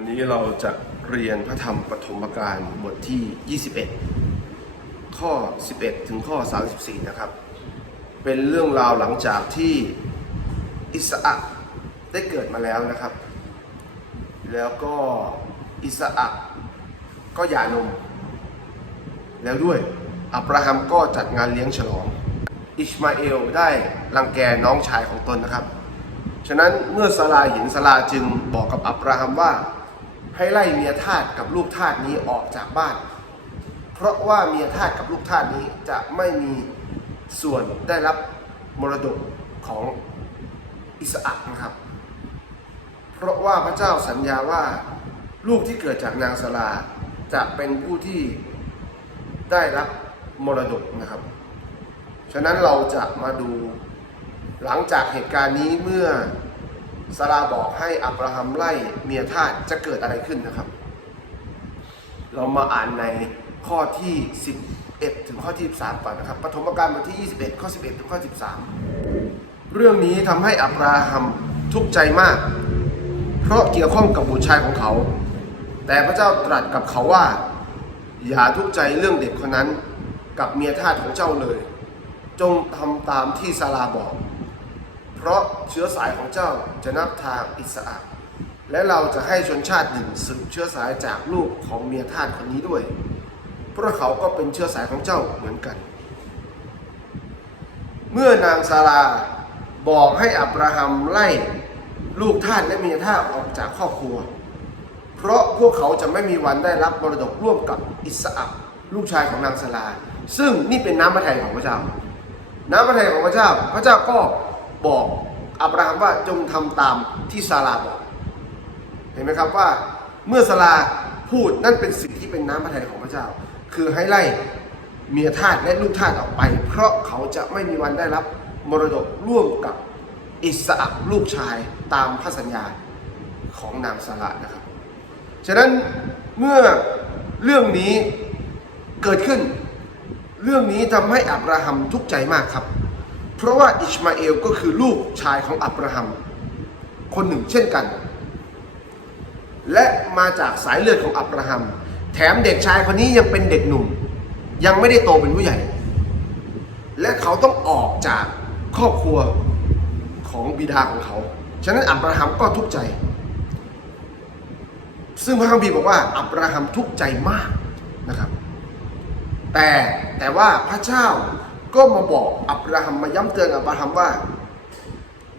วันนี้เราจะเรียนพระธรรมปฐมกาลบทที่ 21 ข้อ 11 ถึงข้อ 34 นะครับ เป็นเรื่องราวหลังจากที่อิสอักได้เกิดมาแล้วนะครับ แล้วก็อิสอักก็หย่านม แล้วด้วยอับราฮัมก็จัดงานเลี้ยงฉลอง อิชมาเอลได้รังแกน้องชายของตนนะครับ ฉะนั้นเมื่อซาลาเห็นซาลาจึงบอกกับอับราฮัมว่า ให้ไล่เมียทาสกับลูกทาสนี้ออกจากบ้าน เพราะว่าเมียทาสกับลูกทาสนี้จะไม่มีส่วนได้รับมรดกของอิสอักนะครับ เพราะว่าพระเจ้าสัญญาว่าลูกที่เกิดจากนางสลาจะเป็นผู้ที่ได้รับมรดกนะครับ ฉะนั้นเราจะมาดูหลังจากเหตุการณ์นี้เมื่อ ซาราบอกให้อับราฮัมไล่เมียทาสจะเกิดอะไรขึ้นนะครับ เรามาอ่านในข้อที่ 11 ถึงข้อที่ 13 ก่อนนะครับปฐมกาลบทที่ 21 ข้อ 11 ถึงข้อ 13 เรื่องนี้ทำให้อับราฮัมทุกข์ใจมาก เพราะเกี่ยวข้องกับบุตรชายของเขา แต่พระเจ้าตรัสกับเขาว่า อย่าทุกข์ใจเรื่องเด็กคนนั้นกับเมียทาสของเจ้าเลย จงทำตามที่ซาลาบอก เพราะเชื้อสายของเจ้าจะนับทางอิสระและเราจะให้ชนชาติหนึ่งสืบเชื้อสายจากลูกของเมียทาสคนนี้ด้วย เพราะเขาก็เป็นเชื้อสายของเจ้าเหมือนกัน เมื่อนางซาลาบอกให้อับราฮัมไล่ลูกทาสและเมียทาสออกจากครอบครัว เพราะพวกเขาจะไม่มีวันได้รับมรดกร่วมกับอิสอับลูกชายของนางซาลา ซึ่งนี่เป็นน้ำพระทัยของพระเจ้า น้ำพระทัยของพระเจ้า พระเจ้าก็ บอกอับราฮัมว่าจงทำตามที่ซาลาบอก เห็นไหมครับว่าเมื่อซาลาพูดนั่นเป็นสิ่งที่เป็นน้ำพระทัยของพระเจ้า คือให้ไล่เมียทาสและลูกทาสออกไป เพราะเขาจะไม่มีวันได้รับมรดกร่วมกับอิสอับลูกชายตามพระสัญญาของนางซาลานะครับ ฉะนั้นเมื่อเรื่องนี้เกิดขึ้น เรื่องนี้ทำให้อับราฮัมทุกข์ใจมากครับ เพราะว่าอิชมาเอลก็คือลูกชายของอับราฮัม คนหนึ่งเช่นกัน และมาจากสายเลือดของอับราฮัม แถมเด็กชายคนนี้ยังเป็นเด็กหนุ่ม ยังไม่ได้โตเป็นผู้ใหญ่ และเขาต้องออกจากครอบครัวของบิดาของเขา ฉะนั้นอับราฮัมก็ทุกข์ใจ ซึ่งพระคัมภีร์บอกว่าอับราฮัมทุกข์ใจมากนะครับ แต่แต่ว่าพระเจ้า ก็มาบอกอับราฮัมมาย้ำเตือนอับราฮัมว่า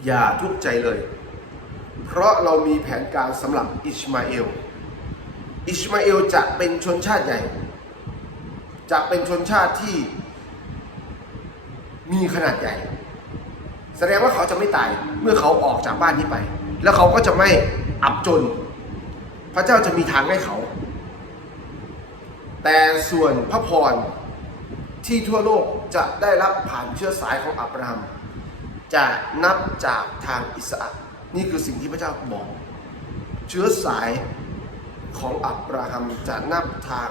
อย่าทุกข์ใจเลย เพราะเรามีแผนการสำหรับอิชมาเอล อิชมาเอลจะเป็นชนชาติใหญ่ จะเป็นชนชาติที่มีขนาดใหญ่ แสดงว่าเขาจะไม่ตายเมื่อเขาออกจากบ้านนี้ไป แล้วเขาก็จะไม่อับจน พระเจ้าจะมีทางให้เขา แต่ส่วนพระพร ที่ทั่วโลกจะได้รับผ่านเชื้อสายของอับราฮัมจะนับจากทางอิสระนี่คือสิ่งที่พระเจ้าบอก เชื้อสายของอับราฮัมจะนับทาง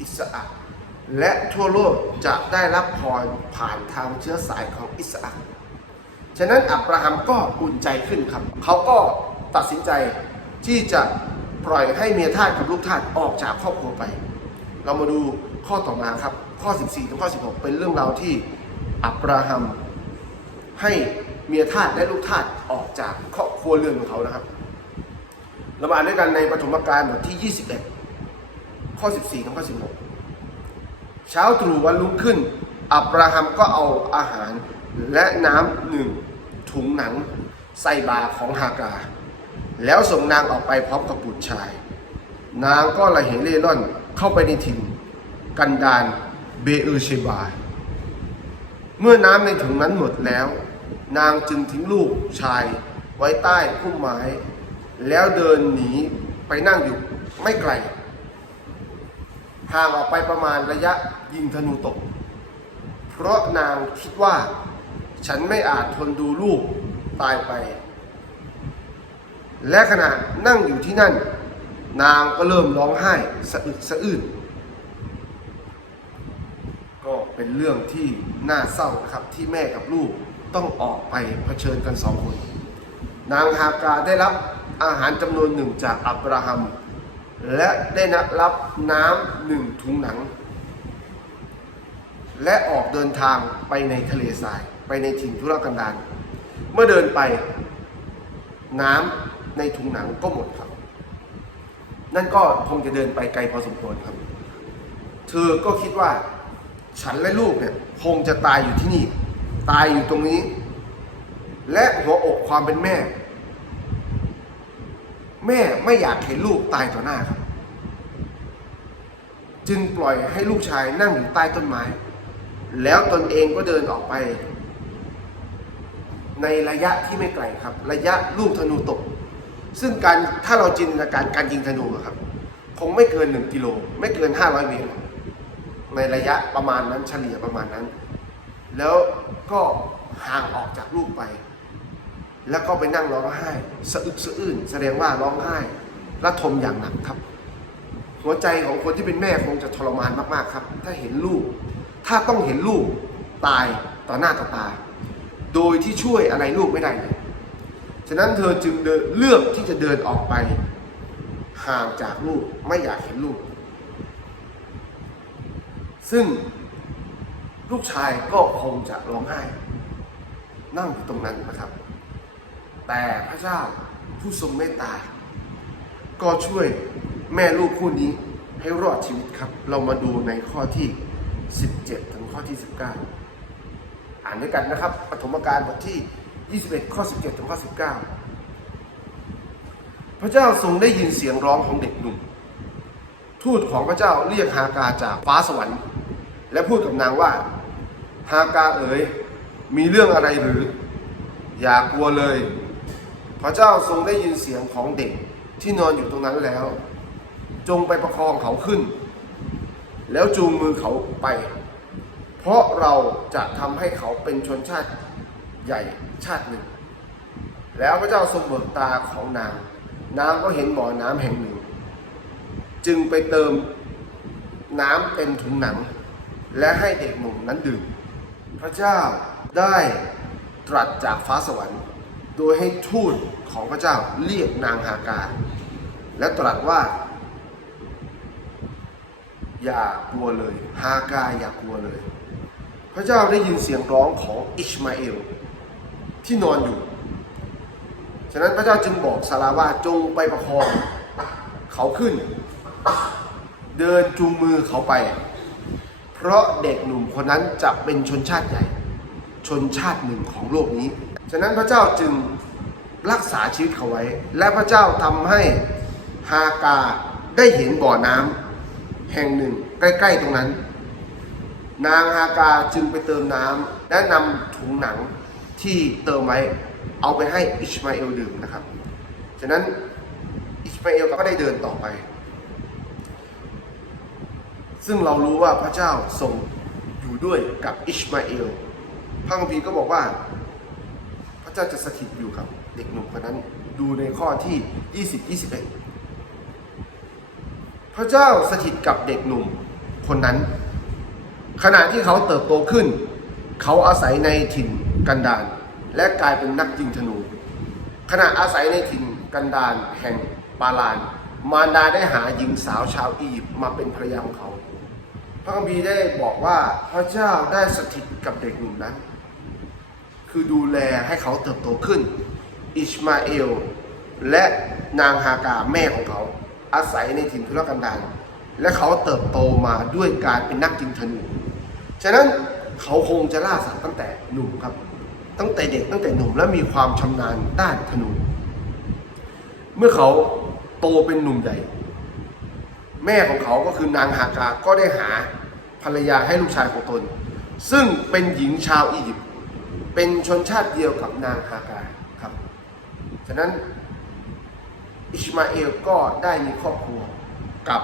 อิสระและทั่วโลกจะได้รับพรผ่านทางเชื้อสายของอิสระฉะนั้นอับราฮัมก็อุ่นใจขึ้นครับ เขาก็ตัดสินใจที่จะปล่อยให้เมียทาสกับลูกทาสออกจากครอบครัวไป เรามาดู ข้อต่อมาครับ ข้อ 14 ถึงข้อ 16 เป็นเรื่องราวที่อับราฮัมให้เมียทาสและลูกทาสออกจากครอบครัวเรือนของเขานะครับเรามาอ่านด้วยกันในปฐมกาลบทที่ 21 ข้อ 14 ถึงข้อ 16 เช้าตรู่วันรุ่งขึ้น อับราฮัมก็เอาอาหารและน้ำหนึ่งถุงหนังใส่บาของฮากา แล้วส่งนางออกไปพร้อมกับบุตรชาย นางก็ละเหเร่ร่อนเข้าไปในถิ่น กันดานเบเอเชบา เมื่อน้ำในถุงนั้นหมดแล้ว นางจึงทิ้งลูกชายไว้ใต้พุ่มไม้ แล้วเดินหนีไปนั่งอยู่ไม่ไกลห่างออกไปประมาณระยะยิงธนูตก เพราะนางคิดว่า ฉันไม่อาจทนดูลูกตายไป และขณะนั่งอยู่ที่นั่น นางก็เริ่มร้องไห้สะอึกสะอื้น ก็เป็นเรื่องที่น่าเศร้านะครับที่แม่กับลูกต้องออกไปเผชิญกันสองคน นางฮากาได้รับอาหารจำนวนหนึ่งจากอับราฮัม และได้นัดรับน้ำหนึ่งถุงหนัง และออกเดินทางไปในทะเลทราย ไปในถิ่นทุรกันดารเมื่อเดินไปน้ำในถุงหนังก็หมดครับ นั่นก็คงจะเดินไปไกลพอสมควรครับ เธอก็คิดว่า ฉันและลูกเนี่ยคงจะตายอยู่ที่นี่ ตายอยู่ตรงนี้ และหัวอกความเป็นแม่ แม่ไม่อยากเห็นลูกตายต่อหน้าครับ จึงปล่อยให้ลูกชายนั่งอยู่ใต้ต้นไม้ แล้วตนเองก็เดินออกไป ในระยะที่ไม่ไกลครับ ระยะลูกธนูตก ซึ่งการถ้าเราจินตนาการการยิงธนูครับ คงไม่เกิน1กิโล ไม่เกิน500เมตร ในระยะประมาณนั้นเฉลี่ยประมาณนั้น แล้วก็ห่างออกจากลูกไป แล้วก็ไปนั่งร้องไห้สะอึกสะอื้นแสดงว่าร้องไห้และทมอย่างหนักครับ หัวใจของคนที่เป็นแม่คงจะทรมานมากๆครับ ถ้าเห็นลูก ถ้าต้องเห็นลูกตายต่อหน้าต่อตา โดยที่ช่วยอะไรลูกไม่ได้เลยฉะนั้นเธอจึงเเลือกที่จะเดินออกไปห่างจากลูกไม่อยากเห็นลูก ซึ่งลูกชายก็คงจะร้องไห้ นั่งอยู่ตรงนั้นนะครับ แต่พระเจ้าผู้ทรงเมตตา ก็ช่วยแม่ลูกคู่นี้ให้รอดชีวิตครับ เรามาดูในข้อที่ 17 ถึงข้อที่ 19 อ่านด้วยกันนะครับปฐมกาลบทที่ 21 ข้อ 17 ถึงข้อ 19 พระเจ้าทรงได้ยินเสียงร้องของเด็กหนุ่ม ทูตของพระเจ้าเรียกฮากาจากฟ้าสวรรค์ และพูดกับนางว่าฮากาเอ๋ยมีเรื่องอะไรหรือ อย่ากลัวเลย พระเจ้าทรงได้ยินเสียงของเด็กที่นอนอยู่ตรงนั้นแล้ว จงไปประคองเขาขึ้น แล้วจูงมือเขาไป เพราะเราจะทำให้เขาเป็นชนชาติใหญ่ชาติหนึ่ง แล้วพระเจ้าทรงเบิกตาของนาง นางก็เห็นบ่อน้ำแห่งหนึ่ง จึงไปเติมน้ำเต็มถุงหนัง และให้เด็กหนุ่มนั้นดื่ม พระเจ้าได้ตรัสจากฟ้าสวรรค์ โดยให้ทูตของพระเจ้าเรียกนางฮากา และตรัสว่า อย่ากลัวเลยฮากาอย่ากลัวเลย พระเจ้าได้ยินเสียงร้องของอิชมาเอลที่นอนอยู่ ฉะนั้นพระเจ้าจึงบอกซาราว่าจงไปประคองเขาขึ้น เดินจูงมือเขาไป เพราะเด็กหนุ่มคนนั้นจะเป็นชนชาติใหญ่ ชนชาติหนึ่งของโลกนี้ ฉะนั้นพระเจ้าจึงรักษาชีวิตเขาไว้ และพระเจ้าทำให้ฮากาได้เห็นบ่อน้ำแห่งหนึ่งใกล้ ๆ ตรงนั้น นางฮากาจึงไปเติมน้ำและนำถุงหนังที่เติมไว้เอาไปให้อิชมาเอลดื่มนะครับ ฉะนั้นอิชมาเอลก็ได้เดินต่อไป ซึ่งเรารู้ว่าพระเจ้าทรงอยู่ด้วยกับอิชมาเอลพระคัมภีร์ก็บอกว่า พระเจ้าจะสถิตอยู่กับเด็กหนุ่มคนนั้นดูในข้อที่ 20 21 พระเจ้าสถิตกับเด็กหนุ่มคนนั้น ขณะที่เขาเติบโตขึ้น เขาอาศัยในถิ่นกันดารและกลายเป็นนักยิงธนู ขณะอาศัยในถิ่นกันดารแห่งปาลาน มารดาได้หาหญิงสาวชาวอียิปต์มาเป็นภรรยาของเขา พระคัมภีร์ได้บอกว่าพระเจ้าได้สถิตกับเด็กหนุ่มนั้น คือดูแลให้เขาเติบโตขึ้น อิชมาเอล และนางฮากาแม่ของเขา อาศัยในถิ่นทุรกันดารและเขาเติบโตมาด้วยการเป็นนักยิงธนูฉะนั้นเขาคงจะล่าสัตว์ตั้งแต่หนุ่มครับ ตั้งแต่เด็กตั้งแต่หนุ่มและมีความชำนาญด้านธนู เมื่อเขาโตเป็นหนุ่มใหญ่ แม่ของเขาก็คือนางฮากา ก็ได้หาภรรยาให้ลูกชายของตน ซึ่งเป็นหญิงชาวอียิปต์เป็นชนชาติเดียวกับนางฮากาครับ ฉะนั้นอิชมาเอลก็ได้มีครอบครัวกับ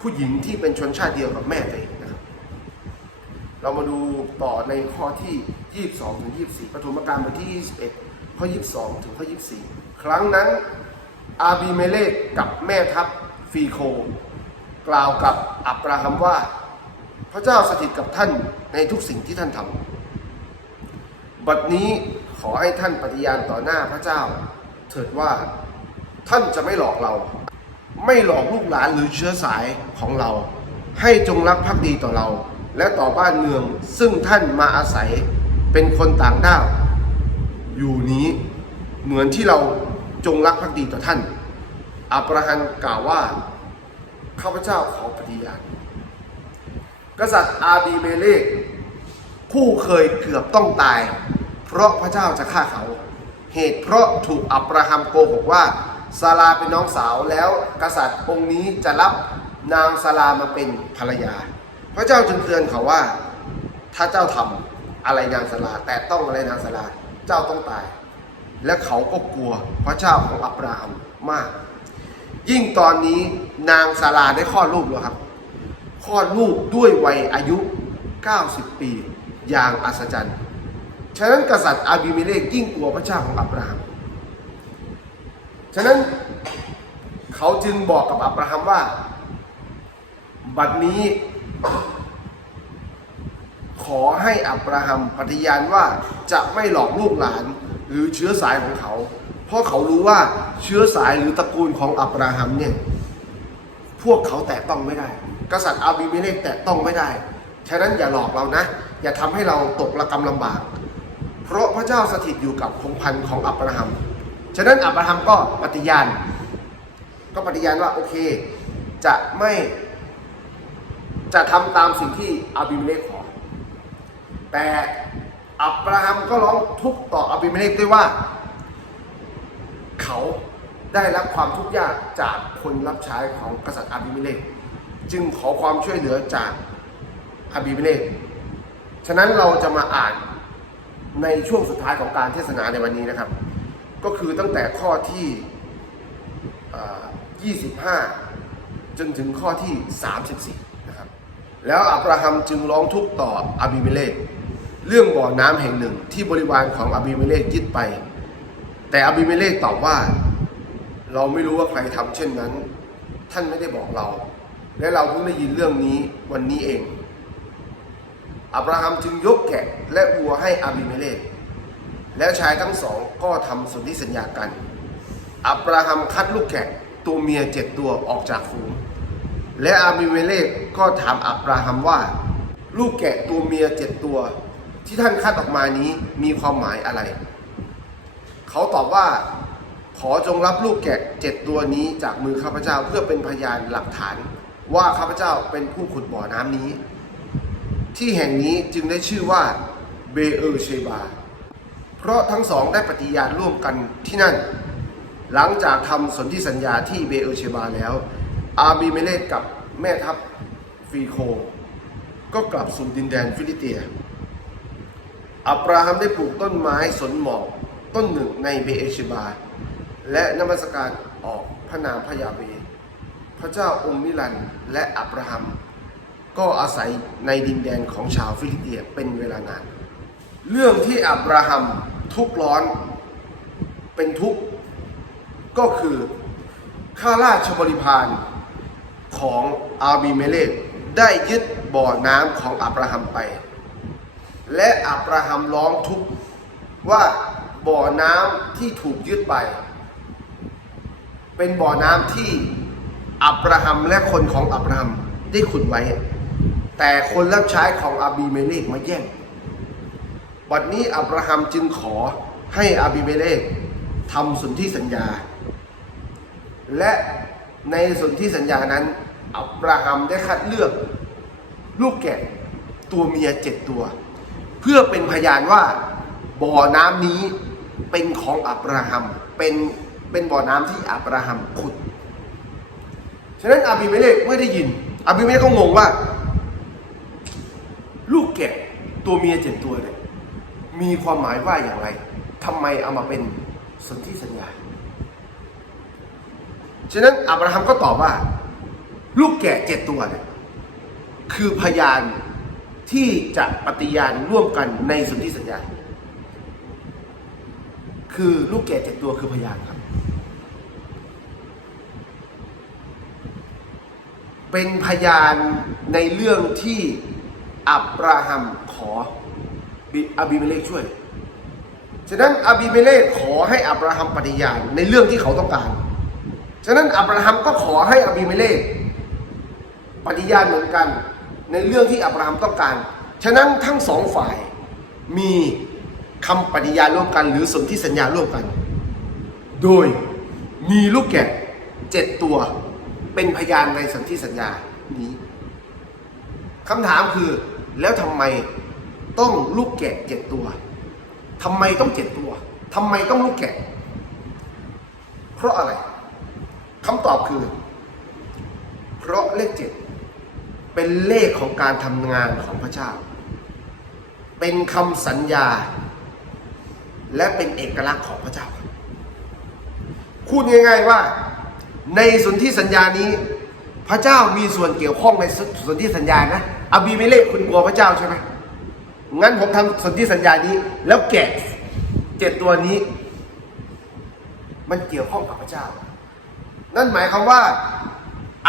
ผู้หญิงที่เป็นชนชาติเดียวกับแม่ตัวเองนะครับ เรามาดูต่อในข้อที่ 22 ถึง 24ปฐมกาลบทที่ 21 ข้อ 22 ถึงข้อ 24 ครั้งนั้นอาบีเมเลกกับแม่ทัพ ฟีโค กล่าวกับอับราฮัมว่า พระเจ้าสถิตกับท่านในทุกสิ่งที่ท่านทำบัดนี้ขอให้ท่านปฏิญาณต่อหน้าพระเจ้า เถิดว่าท่านจะไม่หลอกเรา ไม่หลอกลูกหลานหรือเชื้อสายของเรา ให้จงรักภักดีต่อเรา และต่อบ้านเมืองซึ่งท่านมาอาศัยเป็นคนต่างด้าว อยู่นี้เหมือนที่เราจงรักภักดีต่อท่าน อับราฮัมกล่าวว่าข้าพเจ้าขอปฏิญาณกษัตริย์อาบีเมเลกผู้เคยเกือบต้องตาย เพราะพระเจ้าจะฆ่าเขา เหตุเพราะถูกอับราฮัมโกหกว่าซาลาเป็นน้องสาวแล้วกษัตริย์องค์นี้จะรับนางซาลามาเป็นภรรยา พระเจ้าจึงเตือนเขาว่า ถ้าเจ้าทำอะไรนางสลา แต่ต้องอะไรนางสลา เจ้าต้องตาย และเขาก็กลัวพระเจ้าของอับราฮัมมาก ยิ่งตอนนี้นางสาราได้คลอดลูกแล้วครับคลอดลูกด้วยวัยอายุ 90 ปี อย่างอัศจรรย์ ฉะนั้นกษัตริย์อาบิเมเลกยิ่งกลัวพระเจ้าของอับราฮัม ฉะนั้นเขาจึงบอกกับอับราฮัมว่า บัดนี้ ขอให้อับราฮัมปฏิญาณว่าจะไม่หลอกลูกหลานหรือเชื้อสายของเขา ราะเขารู้ว่าเชื้อสายหรือตระกูลของอับราฮัมเนี่ยพวกเขาแตะต้องไม่ได้ กษัตริย์อาบิเมเลกแตะต้องไม่ได้ ฉะนั้นอย่าหลอกเรานะ อย่าทำให้เราตกระกำลำบาก เพราะพระเจ้าสถิตอยู่กับพงพันธ์ของอับราฮัม ฉะนั้นอับราฮัมก็ปฏิญาณ ก็ปฏิญาณว่าโอเค จะไม่จะทำตามสิ่งที่อาบิเมเลกขอ แต่อับราฮัมก็ร้องทุกข์ต่ออาบิเมเลกด้วยว่า เขาได้รับความทุกข์ยากจากคนรับใช้ของกษัตริย์อาบิเมเลกจึงขอความช่วยเหลือจากอาบิเมเลกฉะนั้นเราจะมาอ่านในช่วงสุดท้ายของการเทศนาในวันนี้นะครับ ก็คือตั้งแต่ข้อที่ 25 จนถึงข้อที่ 34 นะครับ แล้วอับราฮัมจึงร้องทุกข์ต่ออาบิเมเลกเรื่องบ่อน้ำแห่งหนึ่งที่บริวารของอาบิเมเลกยึดไป แต่อบิเมเลกตอบว่า เราไม่รู้ว่าใครทำเช่นนั้น ท่านไม่ได้บอกเรา และเราเพิ่งได้ยินเรื่องนี้วันนี้เอง อับราฮัมจึงยกแกะและวัวให้อบิเมเลกแล้วชายทั้งสองก็ทำสนธิสัญญากัน อับราฮัมคัดลูกแกะตัวเมียเจ็ดตัวออกจากฝูง และอาบิเมเลกก็ถามอับราฮัมว่า ลูกแกะตัวเมียเจ็ดตัว ที่ท่านคัดออกมานี้มีความหมายอะไร เขาตอบว่า ขอจงรับลูกแกะเจ็ดตัวนี้จากมือข้าพเจ้าเพื่อเป็นพยานหลักฐาน ว่าข้าพเจ้าเป็นผู้ขุดบ่อน้ำนี้ ที่แห่งนี้จึงได้ชื่อว่าเบเออเชบา เพราะทั้งสองได้ปฏิญาณร่วมกันที่นั่น หลังจากทำสนธิสัญญาที่เบเออเชบาแล้ว อาบีเมเลกกับแม่ทัพฟีโค ก็กลับสู่ดินแดนฟิลิเตีย อับราฮัมได้ปลูกต้นไม้สนหมอก ต้นหนึ่งในเบเอร์เชบา และนมัสการออกพระนามพระยาเว พระเจ้าองค์นิรันด์และอับราฮัม ก็อาศัยในดินแดนของชาวฟิลิเตียเป็นเวลานาน เรื่องที่อับราฮัมทุกข์ร้อนเป็นทุกข์ก็คือข้าราชบริพารของอาบีเมเลกได้ยึดบ่อน้ำของอับราฮัมไป และอับราฮัมร้องทุกข์ว่า บ่อน้ำที่ถูกยึดไป เป็นบ่อน้ำที่อับราฮัมและคนของอับราฮัมได้ขุดไว้ แต่คนรับใช้ของอาบีเมเลกมาแย่งบัดนี้อับราฮัมจึงขอให้อาบีเมเลกทำสนธิสัญญา และในสนธิสัญญานั้น อับราฮัมได้คัดเลือกลูกแกะตัวเมียเจ็ดตัว เพื่อเป็นพยานว่าบ่อน้ำนี้ เป็นของอับราฮัม เป็นเป็นบ่อน้ำที่อับราฮัมขุด ฉะนั้นอาบิเมเลกไม่ได้ยินอาบิเมเลกก็งงว่า ลูกแกะตัวเมียเจ็ดตัวเนี่ยมีความหมายว่าอย่างไรทำไมเอามาเป็นสนธิสัญญา ฉะนั้นอับราฮัมก็ตอบว่า ลูกแกะเจ็ดตัวเนี่ยคือพยานที่จะปฏิญาณร่วมกันในสนธิสัญญา คือลูกแกะเจ็ดตัวคือพยานครับ เป็นพยานในเรื่องที่อับราฮัมขออาบิเมเลกช่วย ฉะนั้นอาบิเมเลกขอให้อับราฮัมปฏิญาณในเรื่องที่เขาต้องการ ฉะนั้นอับราฮัมก็ขอให้อาบิเมเลกปฏิญาณเหมือนกันในเรื่องที่อับราฮัมต้องการ ฉะนั้นทั้งสองฝ่ายมี คำปฏิญาณร่วมกันหรือสนธิสัญญาร่วมกัน โดยมีลูกแกะเจ็ดตัวเป็นพยานในสนธิสัญญานี้คำถามคือแล้วทำไมต้องลูกแกะเจ็ดตัวทำไมต้องเจ็ดตัวทำไมต้องลูกแกะ เพราะอะไรคำตอบคือ เพราะเลขเจ็ดเป็นเลขของการทำงานของพระเจ้า เป็นคำสัญญา และเป็นเอกลักษณ์ของพระเจ้าครับพูดง่าย ๆว่า ในสนธิสัญญานี้ พระเจ้ามีส่วนเกี่ยวข้องในสนธิสัญญานะอบีเมเลกคุณกลัวพระเจ้าใช่ไหมงั้นผมทำสนธิสัญญานี้ แล้วแกะเจ็ดตัวนี้ มันเกี่ยวข้องกับพระเจ้า นั่นหมายความว่า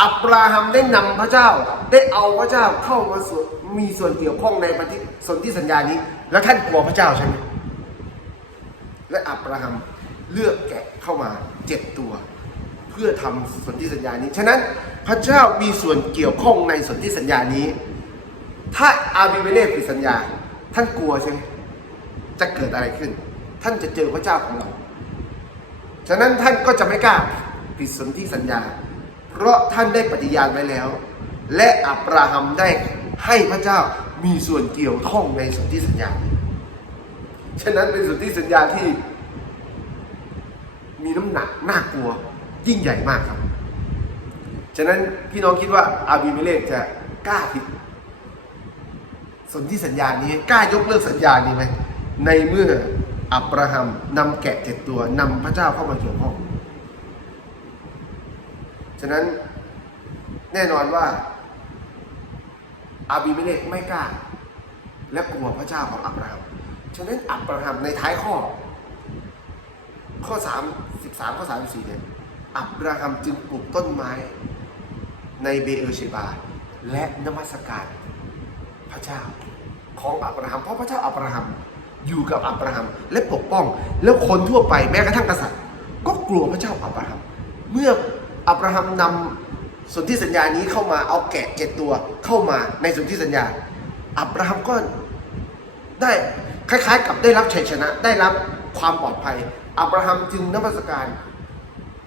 อับราฮัมได้นำพระเจ้า ได้เอาพระเจ้าเข้ามาส่วนมีส่วนเกี่ยวข้องในบันทึกสนธิสัญญานี้ แล้วท่านกลัวพระเจ้าใช่ไหม และอับราฮัมเลือกแกะเข้ามาเจ็ดตัว เพื่อทำสนธิสัญญานี้ ฉะนั้นพระเจ้ามีส่วนเกี่ยวข้องในสนธิสัญญานี้ ถ้าอาบิเมเลกผิดสัญญา ท่านกลัวใช่ไหมจะเกิดอะไรขึ้น ท่านจะเจอพระเจ้าของเรา ฉะนั้นท่านก็จะไม่กล้าผิดสนธิสัญญา เพราะท่านได้ปฏิญาณไว้แล้ว และอับราฮัมได้ให้พระเจ้ามีส่วนเกี่ยวข้องในสนธิสัญญานี้ ฉะนั้นเป็นสนธิสัญญาที่ มีน้ำหนักน่ากลัวยิ่งใหญ่มากครับ ฉะนั้นพี่น้องคิดว่าอาบีเมเลกจะกล้าผิดสนธิสัญญานี้กล้ายกเลิกสัญญานี้ไหมในเมื่ออับราฮัมนำแกะเจ็ดตัวนำพระเจ้าเข้ามาเกี่ยวข้องฉะนั้นแน่นอนว่าอาบีเมเลกไม่กล้า และกลัวพระเจ้าของอับราฮัม ฉะนั้นอับราฮัมในท้ายข้อ ข้อ 3 13 ข้อ 34 เนี่ย อับราฮัมจึงปลูกต้นไม้ในเบเอเชบา และนมัสการพระเจ้าของอับราฮัม เพราะพระเจ้าอับราฮัมอยู่กับอับราฮัมและปกป้อง แล้วคนทั่วไปแม้กระทั่งกษัตริย์ ก็กลัวพระเจ้าอับราฮัม เมื่ออับราฮัมนำสนธิสัญญานี้เข้ามาเอาแกะเจ็ดตัวเข้ามาในสนธิสัญญา อับราฮัมก็ได้ คล้ายๆ กับได้รับชัยชนะ ได้รับความปลอดภัย อับราฮัมจึงนมัสการ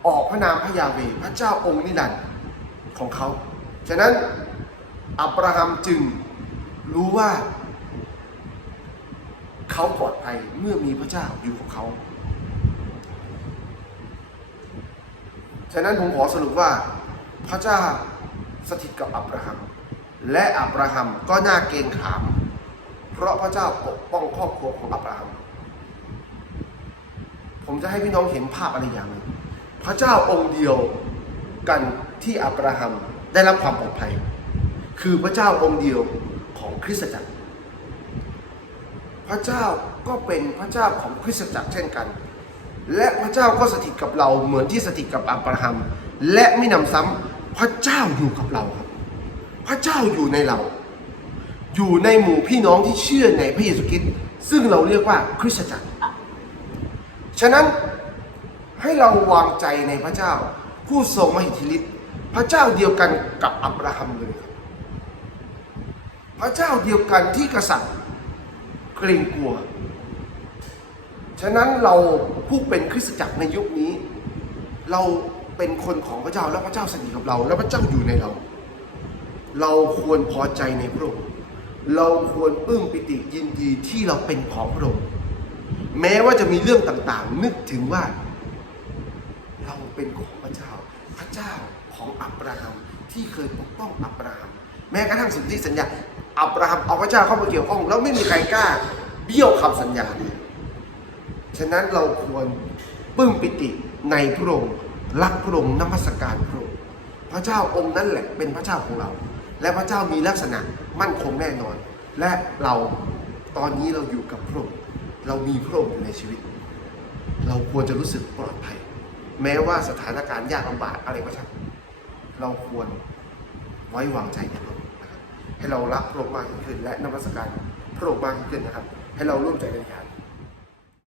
ออกพระนามพระยาเวพระเจ้าองค์นิรันดร์ของเขา ฉะนั้นอับราฮัมจึงรู้ว่า เขาปลอดภัยเมื่อมีพระเจ้าอยู่กับเขา ฉะนั้นผมขอสรุปว่าพระเจ้าสถิตกับอับราฮัม และอับราฮัมก็น่าเกรงขาม เพราะพระเจ้าปกป้องครอบครัวของอับราฮัม ผมจะให้พี่น้องเห็นภาพอะไรอย่างหนึงพระเจ้าองค์เดียวกันที่อับราฮัมได้รับความปลอดภัย คือพระเจ้าองค์เดียวของคริสตจักร พระเจ้าก็เป็นพระเจ้าของคริสตจักรเช่นกัน และพระเจ้าก็สถิตกับเราเหมือนที่สถิตกับอับราฮัม และไม่นำซ้ำพระเจ้าอยู่กับเราครับ พระเจ้าอยู่ในเรา อยู่ในหมู่พี่น้องที่เชื่อในพระเยซูคริสต์ซึ่งเราเรียกว่าคริสตจักร ฉะนั้นให้เราวางใจในพระเจ้า ผู้ทรงมหิทธิฤทธิ์พระเจ้าเดียวกันกับอับราฮัมเลย พระเจ้าเดียวกันที่กษัตริย์เกรงกลัว ฉะนั้นเราผู้เป็นคริสตจักรในยุคนี้ เราเป็นคนของพระเจ้าและพระเจ้าสถิตกับเรา และพระเจ้าอยู่ในเรา เราควรพอใจในพระองค์ เราควรปลื้มปิติยินดีที่เราเป็นของพระองค์แม้ว่าจะมีเรื่องต่างๆ นึกถึงว่า เราเป็นของพระเจ้า พระเจ้าของอับราฮัมที่เคยปกป้องอับราฮัมแม้กระทั่งสินธิสัญญาอับราฮัมเอาพระเจ้าเข้ามาเกี่ยวข้อง แล้วไม่มีใครกล้า เบี้ยวคำสัญญาเลยฉะนั้นเราควรปลื้มปิติในพระองค์รักพระองค์นมัสการพระองค์พระเจ้าองค์นั้นแหละเป็นพระเจ้าของเรา และพระเจ้ามีลักษณะมั่นคงแน่นอน และเราตอนนี้เราอยู่กับพระองค์เรามีพระองค์อยู่ในชีวิต เราควรจะรู้สึกปลอดภัย แม้ว่าสถานการณ์ยากลำบากอะไรก็ช่างเราควรไว้วางใจในพระองค์นะครับให้เรารักพระองค์มากยิ่งขึ้น และนมัสการพระองค์มากยิ่งขึ้นนะครับ ให้เราร่วมใจกันแข่ง